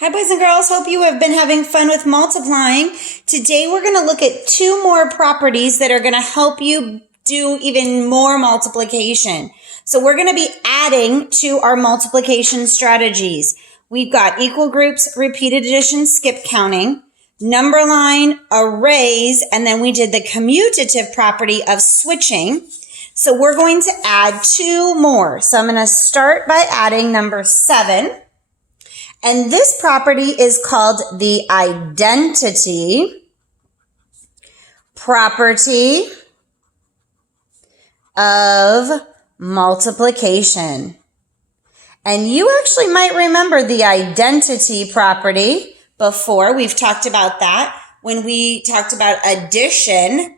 Hi boys and girls, hope you have been having fun with multiplying. Today we're going to look at two more properties that are going to help you do even more multiplication. So we're going to be adding to our multiplication strategies. We've got equal groups, repeated addition, skip counting, number line, arrays, and then we did the commutative property of switching. So we're going to add two more. So I'm going to start by adding number 7. And this property is called the identity property of multiplication. And you actually might remember the identity property before. We've talked about that when we talked about addition.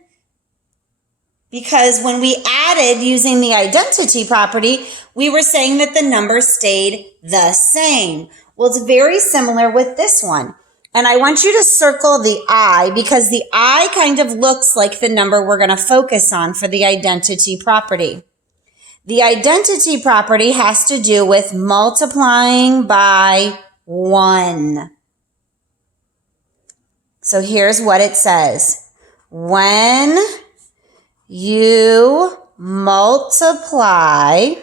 Because when we added using the identity property, we were saying that the number stayed the same. Well, it's very similar with this one. And I want you to circle the I because the I kind of looks like the number we're going to focus on for the identity property. The identity property has to do with multiplying by 1. So here's what it says. When you multiply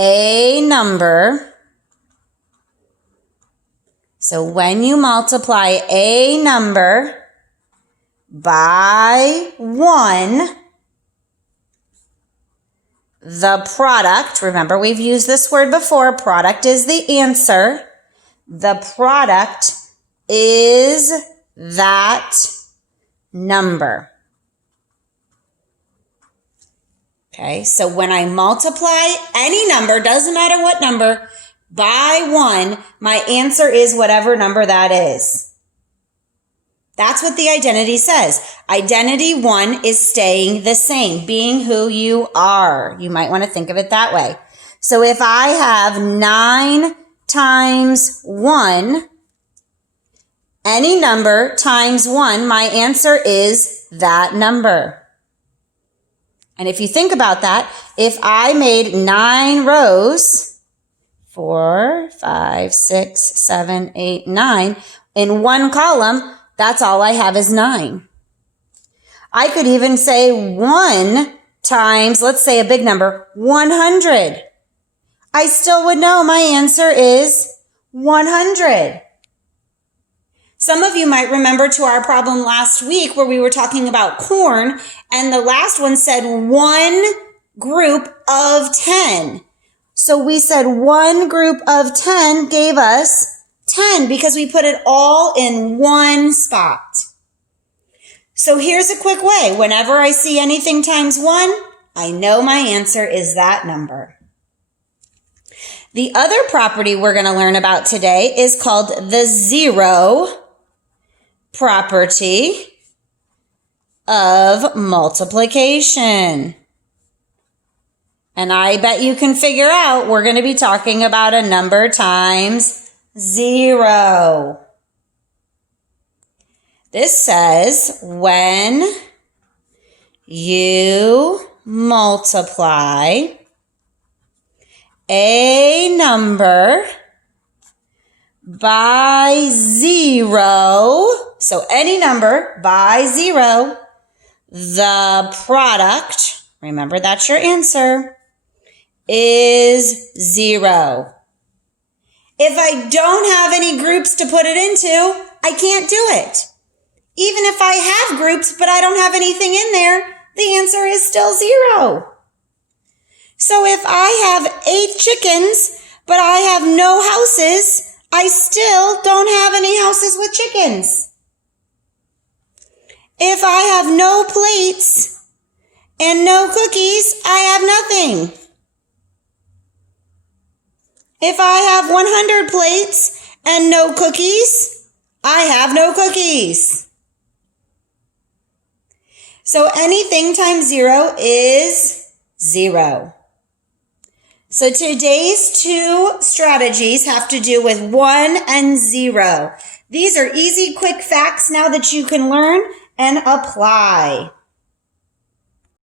a number, so when you multiply a number by 1, the product, remember we've used this word before, product is the answer. The product is that number. Okay, so when I multiply any number, doesn't matter what number, by 1, my answer is whatever number that is. That's what the identity says. Identity 1 is staying the same, being who you are. You might want to think of it that way. So if I have 9 times 1, any number times 1, my answer is that number. And if you think about that, if I made 9 rows, 4, 5, 6, 7, 8, 9, in one column, that's all I have is 9. I could even say 1 times, let's say a big number, 100. I still would know my answer is 100. Some of you might remember to our problem last week where we were talking about corn, and the last one said 1 group of 10. So we said 1 group of 10 gave us 10 because we put it all in one spot. So here's a quick way. Whenever I see anything times 1, I know my answer is that number. The other property we're going to learn about today is called the zero property of multiplication. And I bet you can figure out we're going to be talking about a number times 0. This says when you multiply a number by 0, so any number by 0, the product, remember that's your answer, is 0. If I don't have any groups to put it into, I can't do it. Even if I have groups but I don't have anything in there, the answer is still 0. So if I have 8 chickens but I have no houses, I still don't have any houses with chickens. If I have no plates and no cookies, I have nothing. If I have 100 plates and no cookies, I have no cookies. So anything times 0 is 0. So today's two strategies have to do with 1 and 0. These are easy, quick facts now that you can learn and apply.